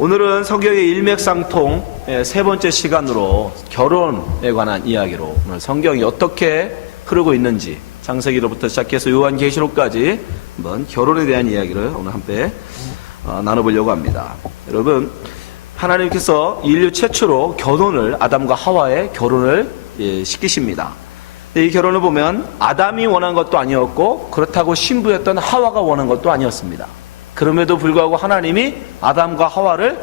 오늘은 성경의 일맥상통 세 번째 시간으로 결혼에 관한 이야기로 오늘 성경이 어떻게 흐르고 있는지 창세기로부터 시작해서 요한계시록까지 한번 결혼에 대한 이야기를 오늘 함께 나눠보려고 합니다. 여러분, 하나님께서 인류 최초로 결혼을 아담과 하와의 결혼을 시키십니다. 이 결혼을 보면 아담이 원한 것도 아니었고 그렇다고 신부였던 하와가 원한 것도 아니었습니다. 그럼에도 불구하고 하나님이 아담과 하와를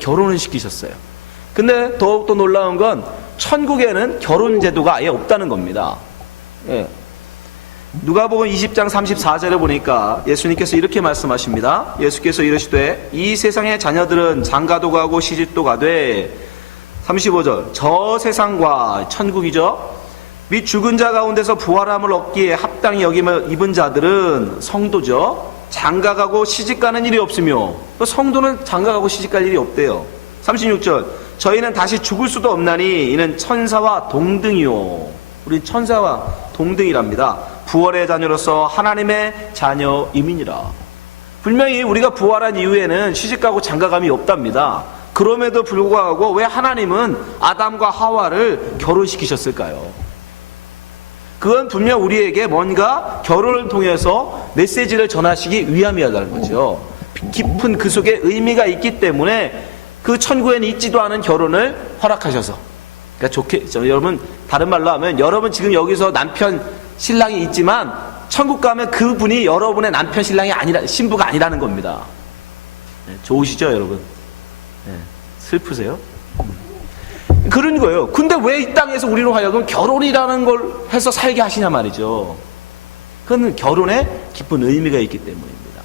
결혼을 시키셨어요. 근데 더욱더 놀라운 건 천국에는 결혼 제도가 아예 없다는 겁니다. 누가복음 20장 34절에 보니까 예수님께서 이렇게 말씀하십니다. 예수께서 이르시되 이 세상의 자녀들은 장가도 가고 시집도 가되 35절 저 세상과 천국이죠. 및 죽은 자 가운데서 부활함을 얻기에 합당히 여김을 입은 자들은 성도죠. 장가가고 시집가는 일이 없으며 성도는 장가가고 시집갈 일이 없대요. 36절 저희는 다시 죽을 수도 없나니 이는 천사와 동등이요. 우리 천사와 동등이랍니다. 부활의 자녀로서 하나님의 자녀임이니라. 분명히 우리가 부활한 이후에는 시집가고 장가감이 없답니다. 그럼에도 불구하고 왜 하나님은 아담과 하와를 결혼시키셨을까요? 그건 분명 우리에게 뭔가 결혼을 통해서 메시지를 전하시기 위함이라는 거죠. 깊은 그 속에 의미가 있기 때문에 그 천국에는 있지도 않은 결혼을 허락하셔서, 그러니까 여러분 다른 말로 하면 여러분 지금 여기서 남편 신랑이 있지만 천국 가면 그분이 여러분의 남편 신랑이 아니라 신부가 아니라는 겁니다. 좋으시죠 여러분? 슬프세요? 그런 거예요. 근데 왜 이 땅에서 우리로 하여금 결혼이라는 걸 해서 살게 하시냐 말이죠. 그건 결혼에 깊은 의미가 있기 때문입니다.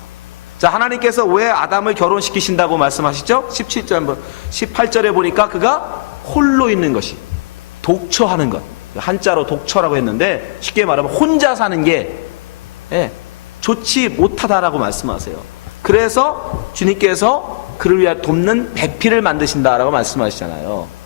자, 하나님께서 왜 아담을 결혼시키신다고 말씀하시죠? 17절 한번 18절에 보니까 그가 홀로 있는 것이 독처하는 것, 한자로 독처라고 했는데 쉽게 말하면 혼자 사는 게 좋지 못하다라고 말씀하세요. 그래서 주님께서 그를 위해 돕는 배필을 만드신다라고 말씀하시잖아요.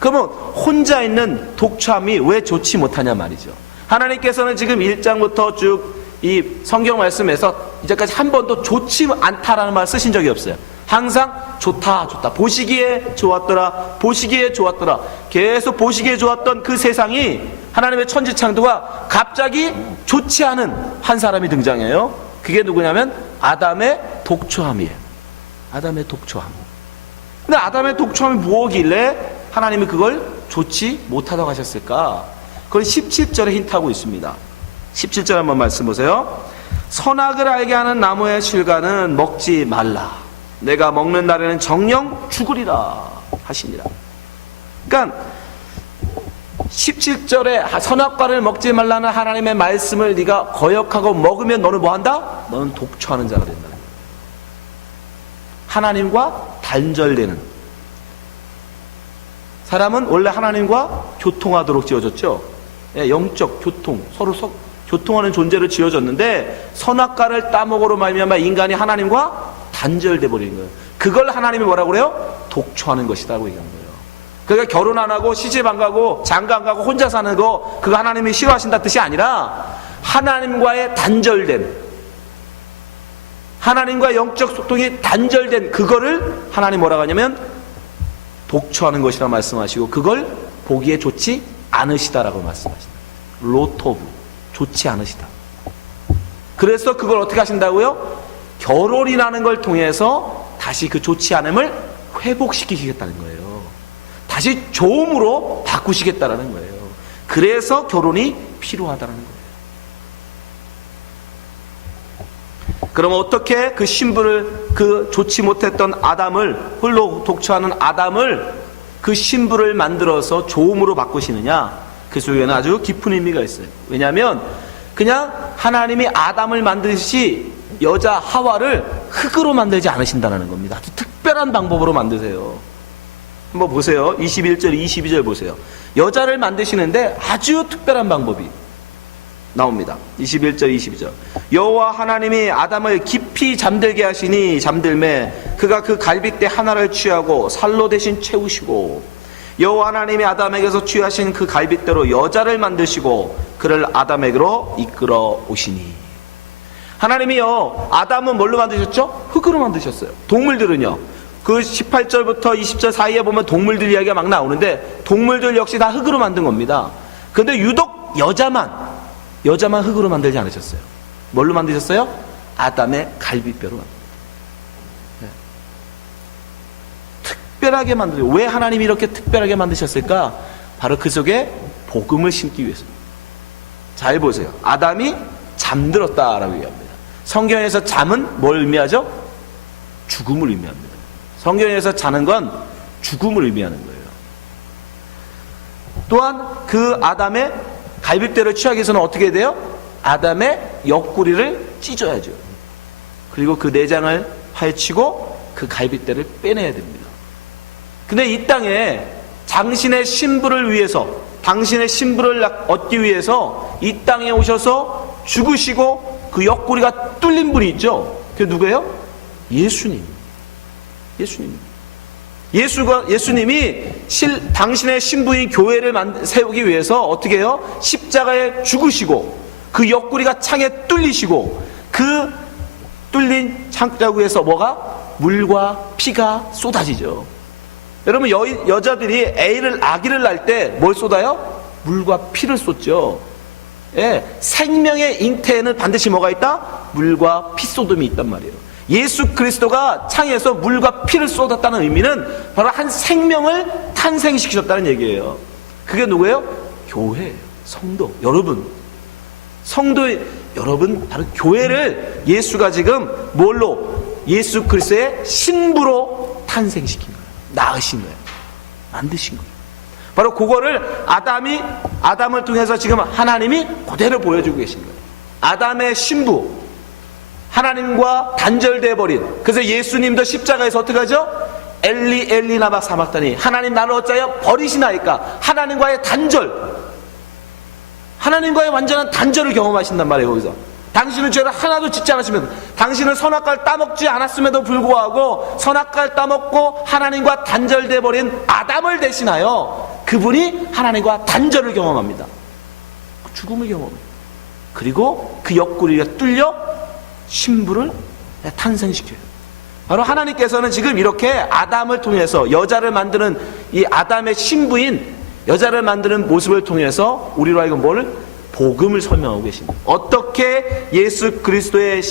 그러면 혼자 있는 독처함이 왜 좋지 못하냐 말이죠. 하나님께서는 지금 1장부터 쭉 이 성경 말씀에서 이제까지 한 번도 좋지 않다라는 말 쓰신 적이 없어요. 항상 좋다 좋다, 보시기에 좋았더라, 보시기에 좋았더라, 계속 보시기에 좋았던 그 세상이 하나님의 천지창조가 갑자기 좋지 않은 한 사람이 등장해요. 그게 누구냐면 아담의 독처함이에요. 아담의 독처함. 근데 아담의 독처함이 무엇이길래 하나님이 그걸 좋지 못하다고 하셨을까? 그건 17절에 힌트하고 있습니다. 17절 한번 말씀 보세요. 선악을 알게 하는 나무의 실과는 먹지 말라. 내가 먹는 날에는 정령 죽으리라 하시니라. 그러니까 17절에 선악과를 먹지 말라는 하나님의 말씀을 네가 거역하고 먹으면 너는 뭐한다? 너는 독처하는 자가 된다는 거예요. 하나님과 단절되는, 사람은 원래 하나님과 교통하도록 지어졌죠. 영적 교통, 서로 교통하는 존재로 지어졌는데 선악과를 따먹으로 말미암아 인간이 하나님과 단절돼 버리는 거예요. 그걸 하나님이 뭐라고 그래요? 독처하는 것이라고 얘기한 거예요. 그러니까 결혼 안 하고 시집 안 가고 장가 안 가고 혼자 사는 거, 그거 하나님이 싫어하신다 뜻이 아니라 하나님과의 단절됨, 하나님과 영적 소통이 단절된 그거를 하나님 뭐라고 하냐면 독처하는 것이라 말씀하시고, 그걸 보기에 좋지 않으시다라고 말씀하신다. 로토브, 좋지 않으시다. 그래서 그걸 어떻게 하신다고요? 결혼이라는 걸 통해서 다시 그 좋지 않음을 회복시키시겠다는 거예요. 다시 좋음으로 바꾸시겠다라는 거예요. 그래서 결혼이 필요하다는 거예요. 그럼 어떻게 그 신부를, 그 좋지 못했던 아담을, 홀로 독처하는 아담을, 그 신부를 만들어서 좋음으로 바꾸시느냐? 그 속에는 아주 깊은 의미가 있어요. 왜냐하면 그냥 하나님이 아담을 만드시 여자 하와를 흙으로 만들지 않으신다는 겁니다. 아주 특별한 방법으로 만드세요. 한번 보세요. 21절, 22절 보세요. 여자를 만드시는데 아주 특별한 방법이 나옵니다. 21절, 22절. 여호와 하나님이 아담을 깊이 잠들게 하시니 잠들매 그가 그 갈빗대 하나를 취하고 살로 대신 채우시고, 여호와 하나님이 아담에게서 취하신 그 갈빗대로 여자를 만드시고 그를 아담에게로 이끌어 오시니. 하나님이요, 아담은 뭘로 만드셨죠? 흙으로 만드셨어요. 동물들은요, 그 18절부터 20절 사이에 보면 동물들 이야기가 막 나오는데 동물들 역시 다 흙으로 만든 겁니다. 그런데 유독 여자만 흙으로 만들지 않으셨어요. 뭘로 만드셨어요? 아담의 갈비뼈로 만들었어요. 네. 특별하게 만들어요. 왜 하나님이 이렇게 특별하게 만드셨을까? 바로 그 속에 복음을 심기 위해서. 잘 보세요. 아담이 잠들었다라고 얘기합니다. 성경에서 잠은 뭘 의미하죠? 죽음을 의미합니다. 성경에서 자는 건 죽음을 의미하는 거예요. 또한 그 아담의 갈비뼈를 취하기 위해서는 어떻게 돼요? 아담의 옆구리를 찢어야죠. 그리고 그 내장을 파헤치고 그 갈비뼈를 빼내야 됩니다. 근데 이 땅에 당신의 신부를 위해서, 당신의 신부를 얻기 위해서 이 땅에 오셔서 죽으시고 그 옆구리가 뚫린 분이 있죠. 그게 누구예요? 예수님. 예수님이 당신의 신부인 교회를 세우기 위해서 어떻게 해요? 십자가에 죽으시고 그 옆구리가 창에 뚫리시고 그 뚫린 창자국에서 뭐가? 물과 피가 쏟아지죠. 여러분 여자들이 아기를 낳을 때 뭘 쏟아요? 물과 피를 쏟죠. 예, 생명의 잉태에는 반드시 뭐가 있다? 물과 피 쏟음이 있단 말이에요. 예수 그리스도가 창에서 물과 피를 쏟았다는 의미는 바로 한 생명을 탄생시키셨다는 얘기예요. 그게 누구예요? 교회예요. 성도 여러분. 성도 여러분, 바로 교회를 예수가 지금 뭘로? 예수 그리스도의 신부로 탄생시킨 거예요. 낳으신 거예요. 만드신 거예요. 바로 그거를 아담을 통해서 지금 하나님이 그대로 보여주고 계신 거예요. 아담의 신부, 하나님과 단절돼 버린. 그래서 예수님도 십자가에서 어떻게 하죠? 엘리 엘리 라마 사막다니, 하나님 나를 어찌하여 버리시나이까. 하나님과의 단절, 하나님과의 완전한 단절을 경험하신단 말이에요. 거기서 당신은 죄를 하나도 짓지 않았으면, 당신은 선악과를 따먹지 않았음에도 불구하고 선악과를 따먹고 하나님과 단절돼 버린 아담을 대신하여 그분이 하나님과 단절을 경험합니다. 죽음을 경험해요. 그리고 그 옆구리가 뚫려 신부를 탄생시켜요. 바로 하나님께서는 지금 이렇게 아담을 통해서 여자를 만드는 이 아담의 신부인 여자를 만드는 모습을 통해서 우리로 하여금 뭘? 복음을 설명하고 계십니다. 어떻게 예수 그리스도의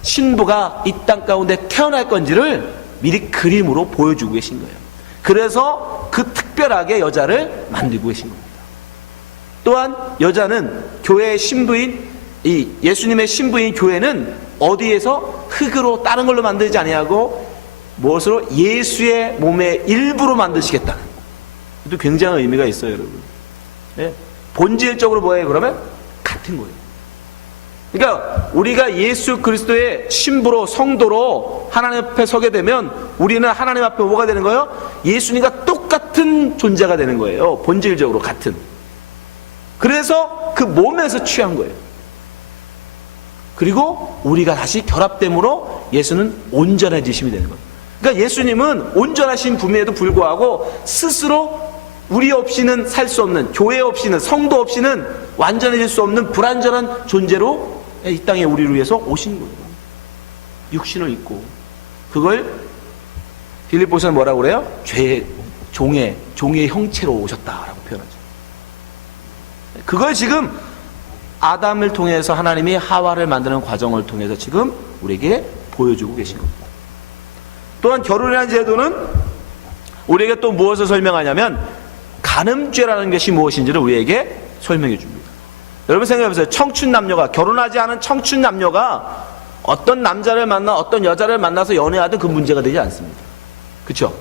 신부가 이 땅 가운데 태어날 건지를 미리 그림으로 보여주고 계신 거예요. 그래서 그 특별하게 여자를 만들고 계신 겁니다. 또한 여자는 교회의 신부인, 이 예수님의 신부인 교회는 어디에서 흙으로 다른 걸로 만들지 아니하고 무엇으로? 예수의 몸의 일부로 만드시겠다는, 또 굉장한 의미가 있어요, 여러분. 네? 본질적으로 뭐예요? 그러면 같은 거예요. 그러니까 우리가 예수 그리스도의 신부로, 성도로 하나님 앞에 서게 되면 우리는 하나님 앞에 뭐가 되는 거예요? 예수님과 똑같은 존재가 되는 거예요. 본질적으로 같은. 그래서 그 몸에서 취한 거예요. 그리고 우리가 다시 결합됨으로 예수는 온전해지심이 되는 거예요. 그러니까 예수님은 온전하신 분에도 불구하고 스스로 우리 없이는 살 수 없는, 교회 없이는, 성도 없이는 완전해질 수 없는 불완전한 존재로 이 땅에 우리를 위해서 오신 거예요. 육신을 입고. 그걸 빌립보서는 뭐라고 그래요? 종의 형체로 오셨다라고 표현하죠. 그걸 지금 아담을 통해서 하나님이 하와를 만드는 과정을 통해서 지금 우리에게 보여주고 계신 겁니다. 또한 결혼이라는 제도는 우리에게 또 무엇을 설명하냐면 간음죄라는 것이 무엇인지를 우리에게 설명해 줍니다. 여러분 생각해보세요. 청춘 남녀가, 결혼하지 않은 청춘 남녀가 어떤 남자를 만나 어떤 여자를 만나서 연애하든 그 문제가 되지 않습니다. 그렇죠?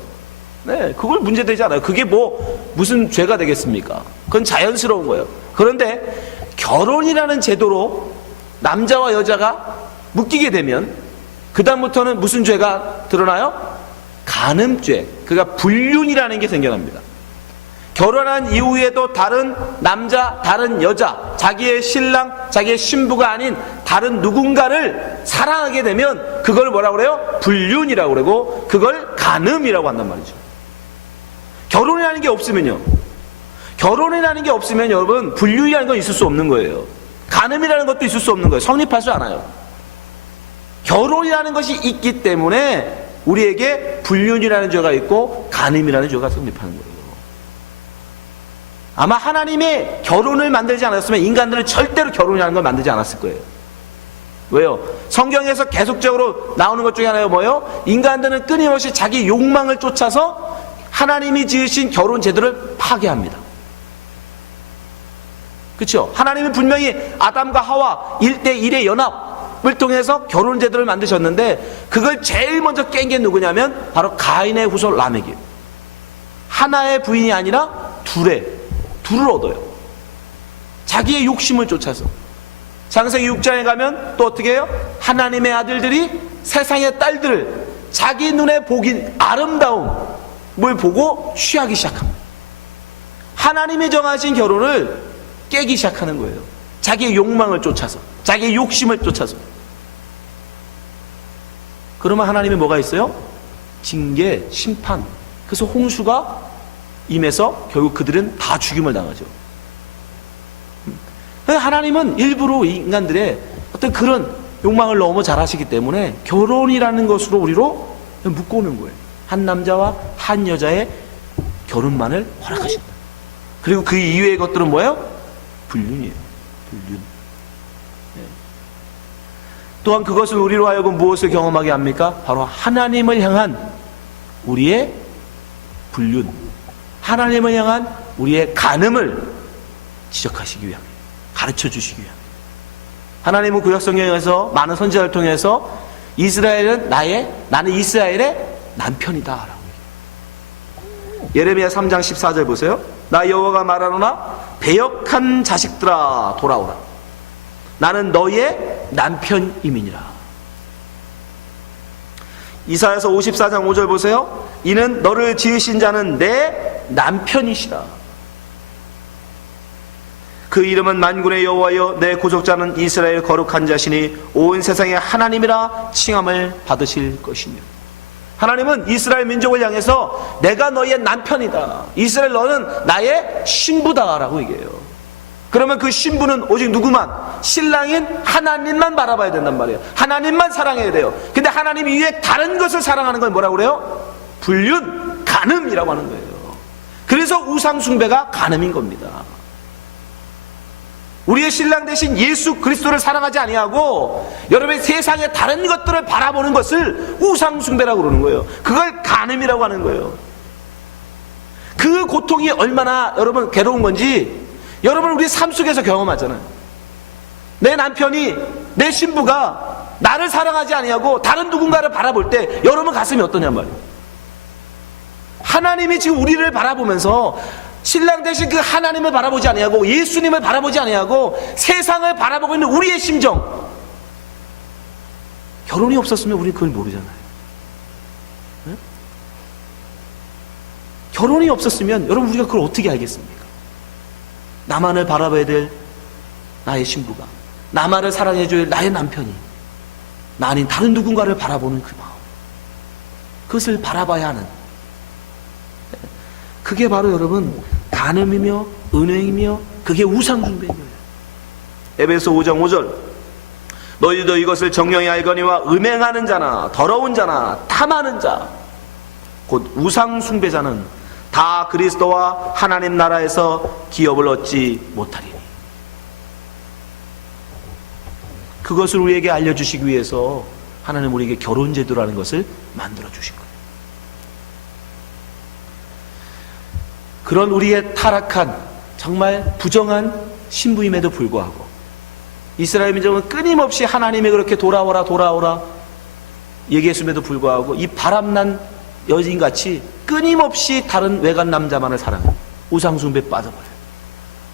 네, 그걸 문제되지 않아요. 그게 무슨 죄가 되겠습니까? 그건 자연스러운 거예요. 그런데 결혼이라는 제도로 남자와 여자가 묶이게 되면 그 다음부터는 무슨 죄가 드러나요? 간음죄, 그러니까 불륜이라는 게 생겨납니다. 결혼한 이후에도 다른 남자, 다른 여자, 자기의 신랑, 자기의 신부가 아닌 다른 누군가를 사랑하게 되면 그걸 뭐라고 그래요? 불륜이라고 그러고 그걸 간음이라고 한단 말이죠. 결혼이라는 게 없으면요, 결혼이라는 게 없으면 여러분 불륜이라는 건 있을 수 없는 거예요. 간음이라는 것도 있을 수 없는 거예요. 성립할 수 않아요. 결혼이라는 것이 있기 때문에 우리에게 불륜이라는 죄가 있고 간음이라는 죄가 성립하는 거예요. 아마 하나님이 결혼을 만들지 않았으면 인간들은 절대로 결혼이라는 걸 만들지 않았을 거예요. 왜요? 성경에서 계속적으로 나오는 것 중에 하나가 뭐예요? 인간들은 끊임없이 자기 욕망을 쫓아서 하나님이 지으신 결혼 제도를 파괴합니다. 그렇죠? 하나님은 분명히 아담과 하와 1대1의 연합을 통해서 결혼 제도를 만드셨는데 그걸 제일 먼저 깬 게 누구냐면 바로 가인의 후손 라멕이에요. 하나의 부인이 아니라 둘을 얻어요. 자기의 욕심을 쫓아서. 창세기 6장에 가면 또 어떻게 해요? 하나님의 아들들이 세상의 딸들을 자기 눈에 보기 아름다움을 보고 취하기 시작합니다. 하나님이 정하신 결혼을 깨기 시작하는 거예요. 자기의 욕망을 쫓아서, 자기의 욕심을 쫓아서. 그러면 하나님이 뭐가 있어요? 징계, 심판. 그래서 홍수가 임해서 결국 그들은 다 죽임을 당하죠. 하나님은 일부러 인간들의 어떤 그런 욕망을 너무 잘 하시기 때문에 결혼이라는 것으로 우리로 묶어오는 거예요. 한 남자와 한 여자의 결혼만을 허락하신다. 그리고 그 이외의 것들은 뭐예요? 불륜이에요. 불륜. 또한 그것을 우리로 하여금 무엇을 경험하게 합니까? 바로 하나님을 향한 우리의 불륜, 하나님을 향한 우리의 간음을 지적하시기 위함, 가르쳐 주시기 위함. 하나님은 구약성경에서 많은 선지자를 통해서 이스라엘은 나는 이스라엘의 남편이다 라고. 예레미야 3장 14절 보세요. 나 여호와가 말하노나 배역한 자식들아 돌아오라. 나는 너의 남편임이니라. 이사야서 54장 5절 보세요. 이는 너를 지으신 자는 내 남편이시라. 그 이름은 만군의 여호와여 내 구속자는 이스라엘 거룩한 자시니 온 세상의 하나님이라 칭함을 받으실 것이며. 하나님은 이스라엘 민족을 향해서 내가 너의 남편이다. 이스라엘 너는 나의 신부다 라고 얘기해요. 그러면 그 신부는 오직 누구만? 신랑인 하나님만 바라봐야 된단 말이에요. 하나님만 사랑해야 돼요. 근데 하나님 이외에 다른 것을 사랑하는 건 뭐라고 그래요? 불륜, 간음이라고 하는 거예요. 그래서 우상숭배가 간음인 겁니다. 우리의 신랑 대신 예수 그리스도를 사랑하지 아니하고 여러분의 세상의 다른 것들을 바라보는 것을 우상숭배라고 그러는 거예요. 그걸 간음이라고 하는 거예요. 그 고통이 얼마나 여러분 괴로운 건지 여러분 우리 삶 속에서 경험하잖아요. 내 남편이, 내 신부가 나를 사랑하지 아니하고 다른 누군가를 바라볼 때 여러분 가슴이 어떠냔 말이에요. 하나님이 지금 우리를 바라보면서 신랑 대신 그 하나님을 바라보지 아니하고 예수님을 바라보지 아니하고 세상을 바라보고 있는 우리의 심정. 결혼이 없었으면 우리는 그걸 모르잖아요. 네? 결혼이 없었으면 여러분 우리가 그걸 어떻게 알겠습니까? 나만을 바라봐야 될 나의 신부가, 나만을 사랑해줘야 할 나의 남편이 나 아닌 다른 누군가를 바라보는 그 마음, 그것을 바라봐야 하는, 그게 바로 여러분 간음이며 은행이며 그게 우상숭배인 거예요. 에베소 5장 5절 너희도 이것을 정령히 알거니와 음행하는 자나 더러운 자나 탐하는 자 곧 우상숭배자는 다 그리스도와 하나님 나라에서 기업을 얻지 못하리니. 그것을 우리에게 알려주시기 위해서 하나님 우리에게 결혼제도라는 것을 만들어 주신 거예요. 그런 우리의 타락한 정말 부정한 신부임에도 불구하고 이스라엘 민족은 끊임없이 하나님이 그렇게 돌아오라 얘기했음에도 불구하고 이 바람난 여인같이 끊임없이 다른 외간 남자만을 사랑해요. 우상숭배에 빠져버려요.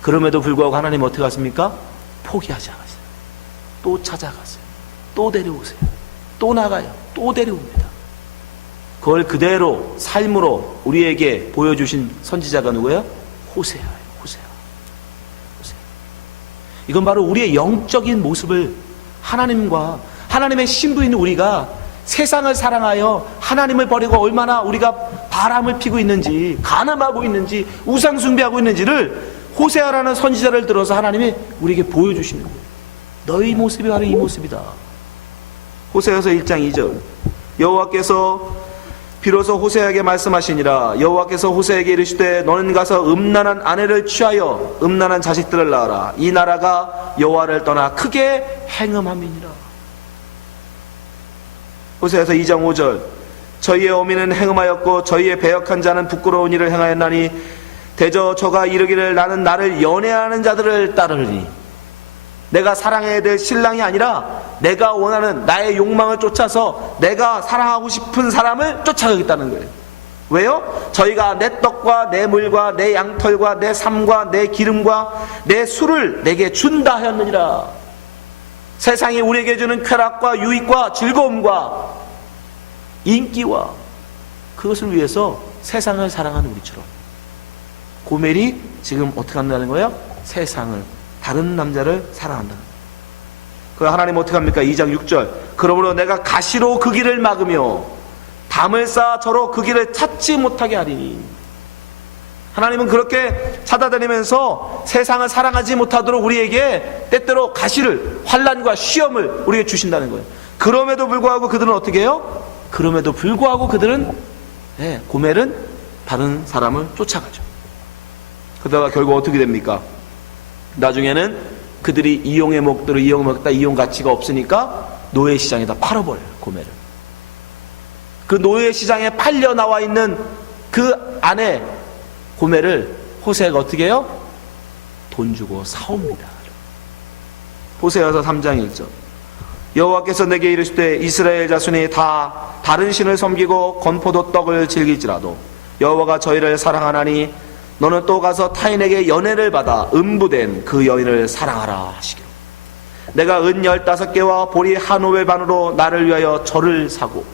그럼에도 불구하고 하나님 어떻게 하십니까? 포기하지 않았어요. 또 찾아가세요. 또 데려오세요. 또 나가요. 또 데려옵니다. 그걸 그대로 삶으로 우리에게 보여주신 선지자가 누구예요? 호세아예요. 호세아. 이건 바로 우리의 영적인 모습을 하나님과 하나님의 신부인 우리가 세상을 사랑하여 하나님을 버리고 얼마나 우리가 바람을 피고 있는지, 간음하고 있는지, 우상숭배하고 있는지를 호세아라는 선지자를 들어서 하나님이 우리에게 보여주시는 거예요. 너희 모습이 바로 이 모습이다. 호세아서 1장 2절 여호와께서 비로소 호세에게 말씀하시니라. 여호와께서 호세에게 이르시되 너는 가서 음란한 아내를 취하여 음란한 자식들을 낳아라. 이 나라가 여호와를 떠나 크게 행음함이니라. 호세아서 2장 5절 저희의 어미는 행음하였고 저희의 배역한 자는 부끄러운 일을 행하였나니 대저 저가 이르기를 나는 나를 연애하는 자들을 따르리니. 내가 사랑해야 될 신랑이 아니라 내가 원하는 나의 욕망을 쫓아서 내가 사랑하고 싶은 사람을 쫓아가겠다는 거예요. 왜요? 저희가 내 떡과 내 물과 내 양털과 내 삶과 내 기름과 내 술을 내게 준다 하였느니라. 세상이 우리에게 주는 쾌락과 유익과 즐거움과 인기와 그것을 위해서 세상을 사랑하는 우리처럼 고멜이 지금 어떻게 한다는 거예요? 세상을, 다른 남자를 사랑한다는 거예요. 그 하나님 어떻게 합니까? 2장 6절 그러므로 내가 가시로 그 길을 막으며 담을 쌓아 저로 그 길을 찾지 못하게 하리니. 하나님은 그렇게 찾아다니면서 세상을 사랑하지 못하도록 우리에게 때때로 가시를, 환난과 시험을 우리에게 주신다는 거예요. 그럼에도 불구하고 그들은 어떻게 해요? 그럼에도 불구하고 그들은 고멜은 다른 사람을 쫓아가죠. 그러다가 결국 어떻게 됩니까? 나중에는 그들이 이용해 먹다 이용 가치가 없으니까 노예 시장에다 팔아버려요. 고멜을. 그 노예 시장에 팔려 나와 있는 그 안에 고멜을 호세아가 어떻게 해요? 돈 주고 사옵니다. 호세아서 3장 1절 여호와께서 내게 이르시되 이스라엘 자손이 다 다른 신을 섬기고 건포도 떡을 즐길지라도 여호와가 저희를 사랑하나니 너는 또 가서 타인에게 연애를 받아 음부된 그 여인을 사랑하라 하시기로. 내가 은 15개와 보리 한 호멜 반으로 나를 위하여 절을 사고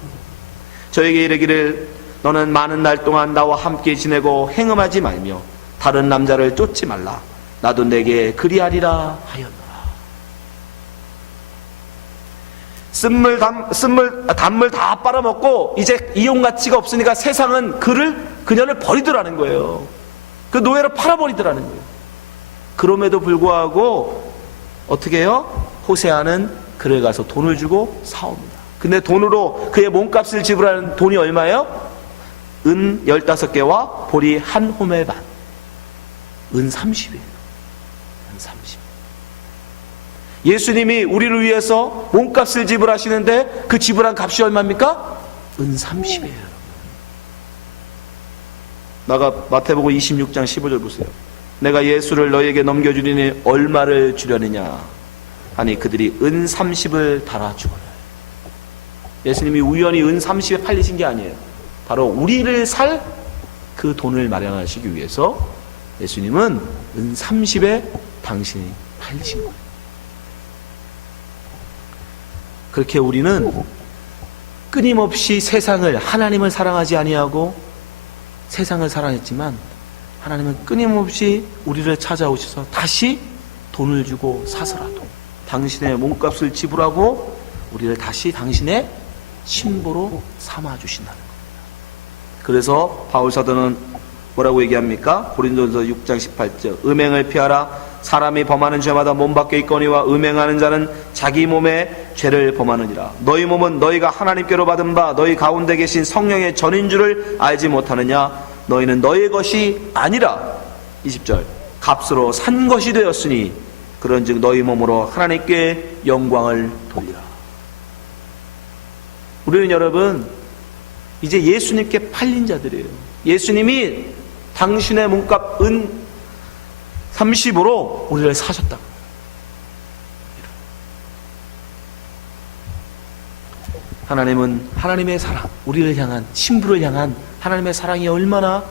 저에게 이르기를 너는 많은 날 동안 나와 함께 지내고 행음하지 말며 다른 남자를 쫓지 말라. 나도 내게 그리하리라 하였노라. 단물 다 빨아먹고 이제 이용 가치가 없으니까 세상은 그녀를 버리더라는 거예요. 그 노예를 팔아버리더라는 거예요. 그럼에도 불구하고 어떻게 해요? 호세아는 그를 가서 돈을 주고 사옵니다. 근데 돈으로 그의 몸값을 지불하는 돈이 얼마예요? 은 15개와 보리 한 호멜 반. 은 30이에요. 은 30. 예수님이 우리를 위해서 몸값을 지불하시는데 그 지불한 값이 얼마입니까? 은 30이에요. 마태복음 26장 15절 보세요. 내가 예수를 너희에게 넘겨주리니 얼마를 주려느냐 하니 그들이 은 30을 달아주거늘. 예수님이 우연히 은 30에 팔리신 게 아니에요. 바로 우리를 살 그 돈을 마련하시기 위해서 예수님은 은 30에 당신이 팔리신 거예요. 그렇게 우리는 끊임없이 세상을, 하나님을 사랑하지 아니하고 세상을 사랑했지만 하나님은 끊임없이 우리를 찾아오셔서 다시 돈을 주고 사서라도 당신의 몸값을 지불하고 우리를 다시 당신의 신부로 삼아주신다는 겁니다. 그래서 바울사도는 뭐라고 얘기합니까? 고린도전서 6장 18절 음행을 피하라. 사람이 범하는 죄마다 몸 밖에 있거니와 음행하는 자는 자기 몸에 죄를 범하느니라. 너희 몸은 너희가 하나님께로 받은 바 너희 가운데 계신 성령의 전인 줄을 알지 못하느냐. 너희는 너희 것이 아니라 20절 값으로 산 것이 되었으니 그런즉 너희 몸으로 하나님께 영광을 돌리라. 우리는 여러분 이제 예수님께 팔린 자들이에요. 예수님이 당신의 몸값 은 30으로 우리를 사셨다. 하나님은 하나님의 사랑, 우리를 향한, 신부를 향한 하나님의 사랑이 얼마나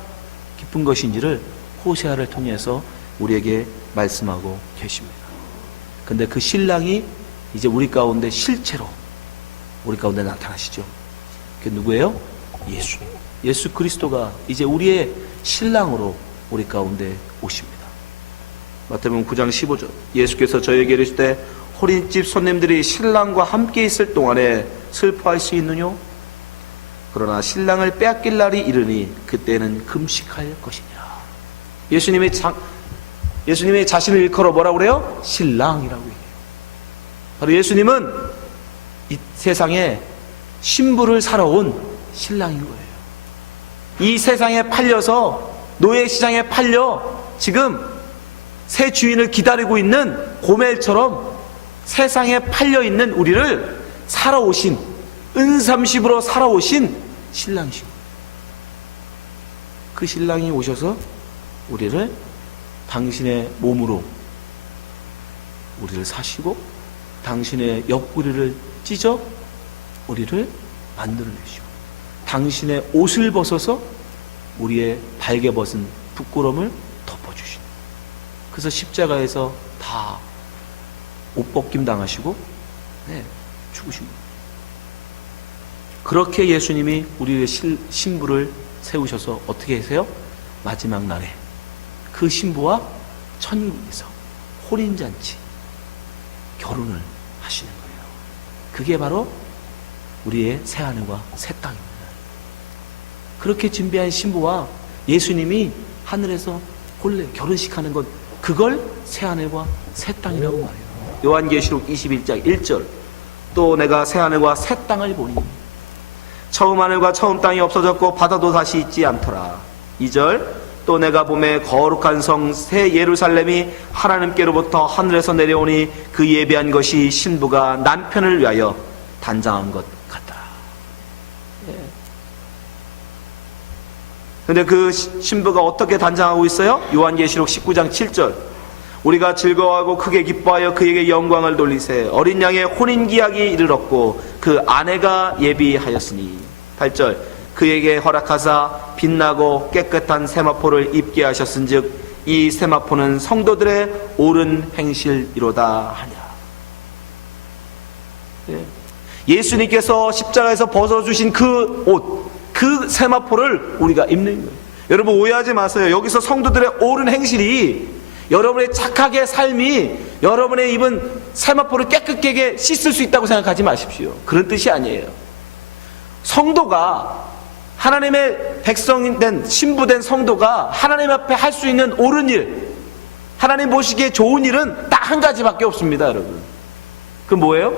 깊은 것인지를 호세아를 통해서 우리에게 말씀하고 계십니다. 근데 그 신랑이 이제 우리 가운데 실체로 우리 가운데 나타나시죠. 그게 누구예요? 예수 그리스도가 이제 우리의 신랑으로 우리 가운데 오십니다. 마태복음 9장 15절 예수께서 저에게 이르시되 호린집 손님들이 신랑과 함께 있을 동안에 슬퍼할 수 있느뇨? 그러나 신랑을 빼앗길 날이 이르니 그때는 금식할 것이니라. 예수님의 자신을 일컬어 뭐라고 그래요? 신랑이라고 얘기해요. 바로 예수님은 이 세상에 신부를 살아온 신랑인 거예요. 이 세상에 팔려서 노예 시장에 팔려 지금 새 주인을 기다리고 있는 고멜처럼 세상에 팔려 있는 우리를 살아오신, 은삼십으로 살아오신 신랑이신 거예요. 그 신랑이 오셔서 우리를 당신의 몸으로 우리를 사시고 당신의 옆구리를 찢어 우리를 만들어내시고 당신의 옷을 벗어서 우리의 발개 벗은 부끄러움을 덮어주시는, 그래서 십자가에서 다 옷벗김 당하시고 죽으신 거예요. 그렇게 예수님이 우리의 신부를 세우셔서 어떻게 하세요? 마지막 날에 그 신부와 천국에서 혼인잔치 결혼을 하시는 거예요. 그게 바로 우리의 새하늘과 새 땅입니다. 그렇게 준비한 신부와 예수님이 하늘에서 본래 결혼식하는 것, 그걸 새하늘과 새 땅이라고 말해요. 요한계시록 21장 1절, 또 내가 새하늘과 새 땅을 보니 처음 하늘과 처음 땅이 없어졌고 바다도 다시 있지 않더라. 2절, 또 내가 보매 거룩한 성 새 예루살렘이 하나님께로부터 하늘에서 내려오니 그 예비한 것이 신부가 남편을 위하여 단장한 것 같더라. 근데 그 신부가 어떻게 단장하고 있어요? 요한계시록 19장 7절, 우리가 즐거워하고 크게 기뻐하여 그에게 영광을 돌리세. 어린 양의 혼인기약이 이르렀고 그 아내가 예비하였으니. 8절, 그에게 허락하사 빛나고 깨끗한 세마포를 입게 하셨은즉 이 세마포는 성도들의 옳은 행실이로다 하니라. 예수님께서 십자가에서 벗어주신 그 옷, 그 세마포를 우리가 입는 거예요. 여러분 오해하지 마세요. 여기서 성도들의 옳은 행실이 여러분의 착하게 삶이 여러분의 입은 세마포를 깨끗하게 씻을 수 있다고 생각하지 마십시오. 그런 뜻이 아니에요. 성도가, 하나님의 백성된 신부된 성도가 하나님 앞에 할 수 있는 옳은 일, 하나님 보시기에 좋은 일은 딱 한 가지밖에 없습니다, 여러분. 그 뭐예요?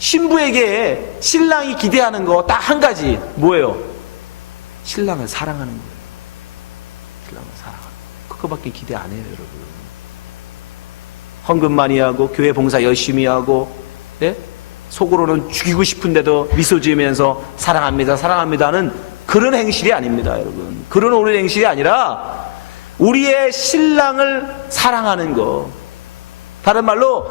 신부에게 신랑이 기대하는 거 딱 한 가지, 뭐예요? 신랑을 사랑하는 거예요. 신랑을 사랑하는 거. 그거밖에 기대 안 해요, 여러분. 헌금 많이 하고 교회 봉사 열심히 하고, 네? 속으로는 죽이고 싶은데도 미소 지으면서 사랑합니다, 사랑합니다는 그런 행실이 아닙니다, 여러분. 그런 옳은 행실이 아니라 우리의 신랑을 사랑하는 거. 다른 말로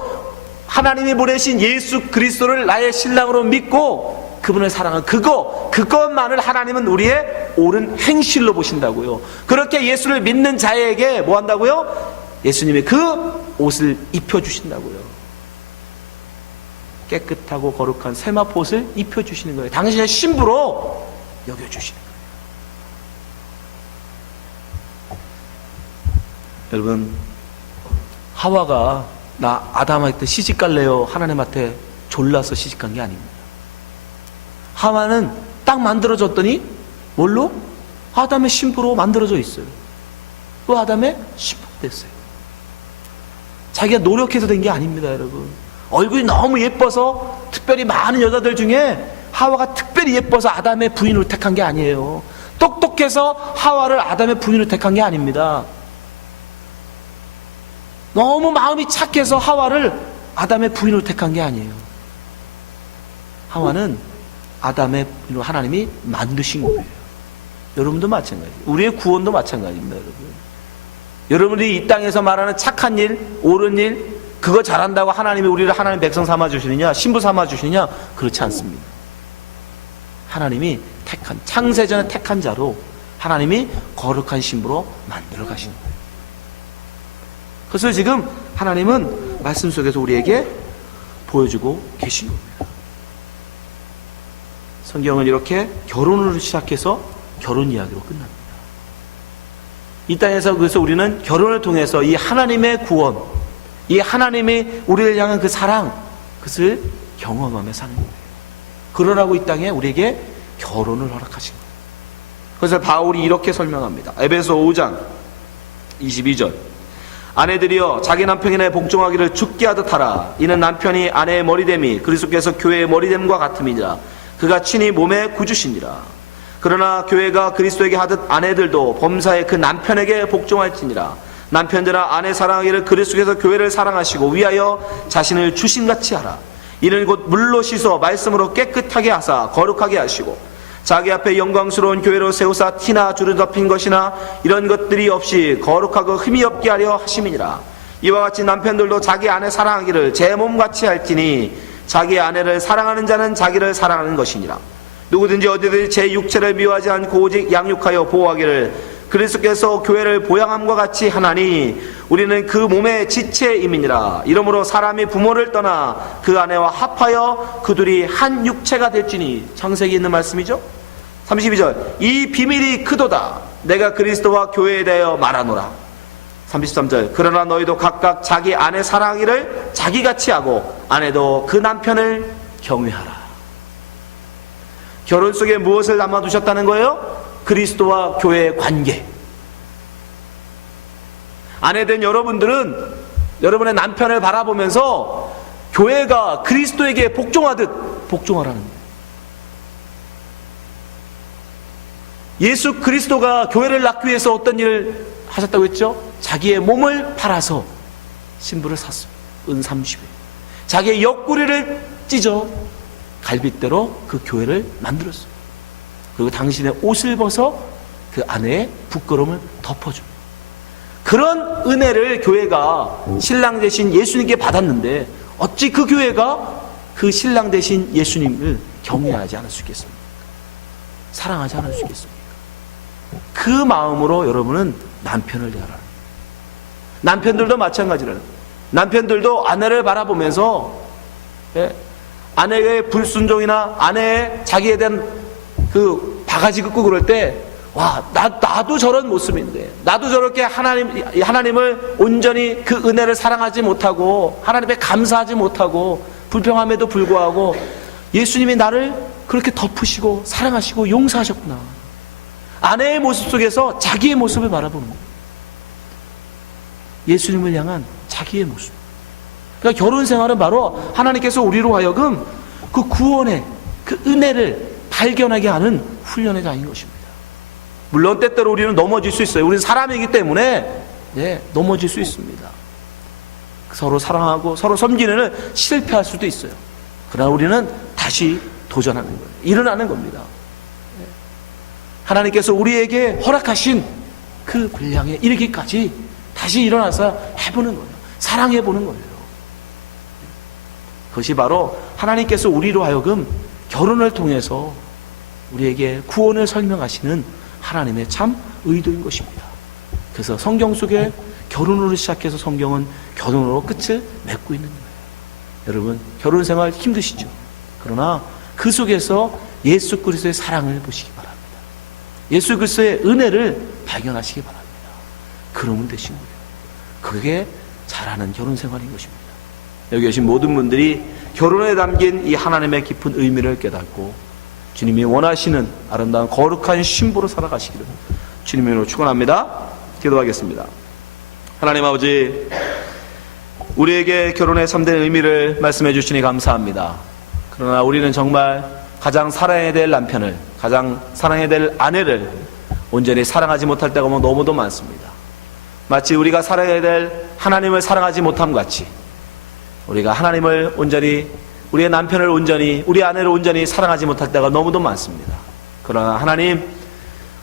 하나님이 보내신 예수 그리스도를 나의 신랑으로 믿고 그분을 사랑하는 그것만을 하나님은 우리의 옳은 행실로 보신다고요. 그렇게 예수를 믿는 자에게 뭐 한다고요? 예수님의 그 옷을 입혀주신다고요. 깨끗하고 거룩한 세마포옷을 입혀주시는 거예요. 당신의 신부로 여겨주시는 거예요. 여러분, 하와가 나 아담한테 시집갈래요 하나님한테 졸라서 시집간 게 아닙니다. 하와는 딱 만들어졌더니 뭘로? 아담의 신부로 만들어져 있어요. 그 아담의 신부가 됐어요. 자기가 노력해서 된 게 아닙니다, 여러분. 얼굴이 너무 예뻐서, 특별히 많은 여자들 중에 하와가 특별히 예뻐서 아담의 부인으로 택한 게 아니에요. 똑똑해서 하와를 아담의 부인으로 택한 게 아닙니다. 너무 마음이 착해서 하와를 아담의 부인으로 택한 게 아니에요. 하와는 아담의 부인으로 하나님이 만드신 거예요. 여러분도 마찬가지예요. 우리의 구원도 마찬가지입니다, 여러분. 여러분들이 이 땅에서 말하는 착한 일, 옳은 일, 그거 잘한다고 하나님이 우리를 하나님 백성 삼아주시느냐, 신부 삼아주시느냐? 그렇지 않습니다. 하나님이 택한, 창세전에 택한 자로 하나님이 거룩한 신부로 만들어 가신 거예요. 그래서 지금 하나님은 말씀 속에서 우리에게 보여주고 계신 겁니다. 성경은 이렇게 결혼으로 시작해서 결혼 이야기로 끝납니다. 이 땅에서 그래서 우리는 결혼을 통해서 이 하나님의 구원, 이 하나님이 우리를 향한 그 사랑, 그것을 경험하며 사는 거예요. 그러라고 이 땅에 우리에게 결혼을 허락하신 거예요. 그래서 바울이 이렇게 설명합니다. 에베소 5장 22절, 아내들이여 자기 남편에 복종하기를 죽게 하듯 하라. 이는 남편이 아내의 머리됨이 그리스도께서 교회의 머리됨과 같음이니라. 그가 친히 몸의 구주시니라. 그러나 교회가 그리스도에게 하듯 아내들도 범사에 그 남편에게 복종할지니라. 남편들아 아내 사랑하기를 그리스도께서 교회를 사랑하시고 위하여 자신을 주신같이 하라. 이는 곧 물로 씻어 말씀으로 깨끗하게 하사 거룩하게 하시고 자기 앞에 영광스러운 교회로 세우사 티나 주름 덮인 것이나 이런 것들이 없이 거룩하고 흠이 없게 하려 하심이니라. 이와 같이 남편들도 자기 아내 사랑하기를 제 몸같이 할지니 자기 아내를 사랑하는 자는 자기를 사랑하는 것이니라. 누구든지 어디든지 제 육체를 미워하지 않고 오직 양육하여 보호하기를 그리스도께서 교회를 보양함과 같이 하나니 우리는 그 몸의 지체임이니라. 이러므로 사람이 부모를 떠나 그 아내와 합하여 그 둘이 한 육체가 될지니. 창세기에 있는 말씀이죠. 32절 이 비밀이 크도다. 내가 그리스도와 교회에 대하여 말하노라. 33절 그러나 너희도 각각 자기 아내 사랑하기를 자기같이 하고 아내도 그 남편을 경외하라. 결혼 속에 무엇을 담아두셨다는 거예요? 그리스도와 교회의 관계. 아내된 여러분들은 여러분의 남편을 바라보면서 교회가 그리스도에게 복종하듯 복종하라는 거예요. 예수 그리스도가 교회를 낳기 위해서 어떤 일을 하셨다고 했죠? 자기의 몸을 팔아서 신부를 샀습니다. 은 30에 자기의 옆구리를 찢어 갈빗대로 그 교회를 만들었어요. 그리고 당신의 옷을 벗어 그 아내의 부끄러움을 덮어줍니다. 그런 은혜를 교회가 신랑 되신 예수님께 받았는데 어찌 그 교회가 그 신랑 되신 예수님을 경외하지 않을 수 있겠습니까? 사랑하지 않을 수 있겠습니까? 그 마음으로 여러분은 남편을 대하라. 남편들도 마찬가지라. 남편들도 아내를 바라보면서 아내의 불순종이나 아내의 자기에 대한 그 바가지 긋고 그럴 때, 와, 나도 저런 모습인데, 나도 저렇게 하나님을 온전히 그 은혜를 사랑하지 못하고, 하나님에 감사하지 못하고, 불평함에도 불구하고, 예수님이 나를 그렇게 덮으시고, 사랑하시고, 용서하셨구나. 아내의 모습 속에서 자기의 모습을 바라보는 거예요. 예수님을 향한 자기의 모습. 그러니까 결혼 생활은 바로 하나님께서 우리로 하여금 그 구원의 그 은혜를 발견하게 하는 훈련의 장인 것입니다. 물론 때때로 우리는 넘어질 수 있어요. 우리는 사람이기 때문에 넘어질 수 있습니다. 서로 사랑하고 서로 섬기는 실패할 수도 있어요. 그러나 우리는 다시 도전하는 거예요. 일어나는 겁니다. 하나님께서 우리에게 허락하신 그 분량에 이르기까지 다시 일어나서 해보는 거예요. 사랑해보는 거예요. 그것이 바로 하나님께서 우리로 하여금 결혼을 통해서 우리에게 구원을 설명하시는 하나님의 참 의도인 것입니다. 그래서 성경 속에 결혼으로 시작해서 성경은 결혼으로 끝을 맺고 있는 거예요. 여러분, 결혼 생활 힘드시죠? 그러나 그 속에서 예수 그리스도의 사랑을 보시기 바랍니다. 예수 그리스도의 은혜를 발견하시기 바랍니다. 그러면 되신 거예요. 그게 잘하는 결혼 생활인 것입니다. 여기 계신 모든 분들이 결혼에 담긴 이 하나님의 깊은 의미를 깨닫고 주님이 원하시는 아름다운 거룩한 신부로 살아가시기를 주님의 이름으로 축원합니다. 기도하겠습니다. 하나님 아버지, 우리에게 결혼의 참된 의미를 말씀해 주시니 감사합니다. 그러나 우리는 정말 가장 사랑해야 될 남편을, 가장 사랑해야 될 아내를 온전히 사랑하지 못할 때가 너무도 많습니다. 마치 우리가 사랑해야 될 하나님을 사랑하지 못함 같이 우리가 하나님을 온전히, 우리의 남편을 온전히, 우리 아내를 온전히 사랑하지 못할 때가 너무도 많습니다. 그러나 하나님,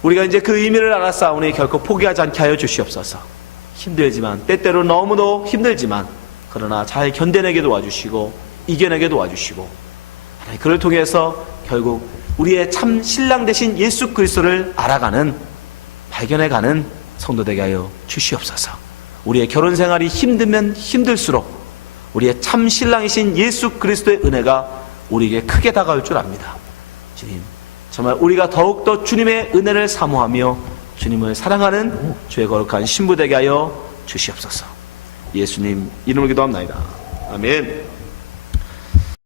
우리가 이제 그 의미를 알았사오니 결코 포기하지 않게 하여 주시옵소서. 힘들지만, 때때로 너무도 힘들지만, 그러나 잘 견뎌내게 도와주시고 이겨내게 도와주시고, 하나님 그를 통해서 결국 우리의 참 신랑 되신 예수 그리스도를 알아가는, 발견해가는 성도 되게 하여 주시옵소서. 우리의 결혼 생활이 힘들면 힘들수록 우리의 참 신랑이신 예수 그리스도의 은혜가 우리에게 크게 다가올 줄 압니다. 주님, 정말 우리가 더욱더 주님의 은혜를 사모하며 주님을 사랑하는 주의 거룩한 신부 되게 하여 주시옵소서. 예수님 이름으로 기도합니다. 아멘.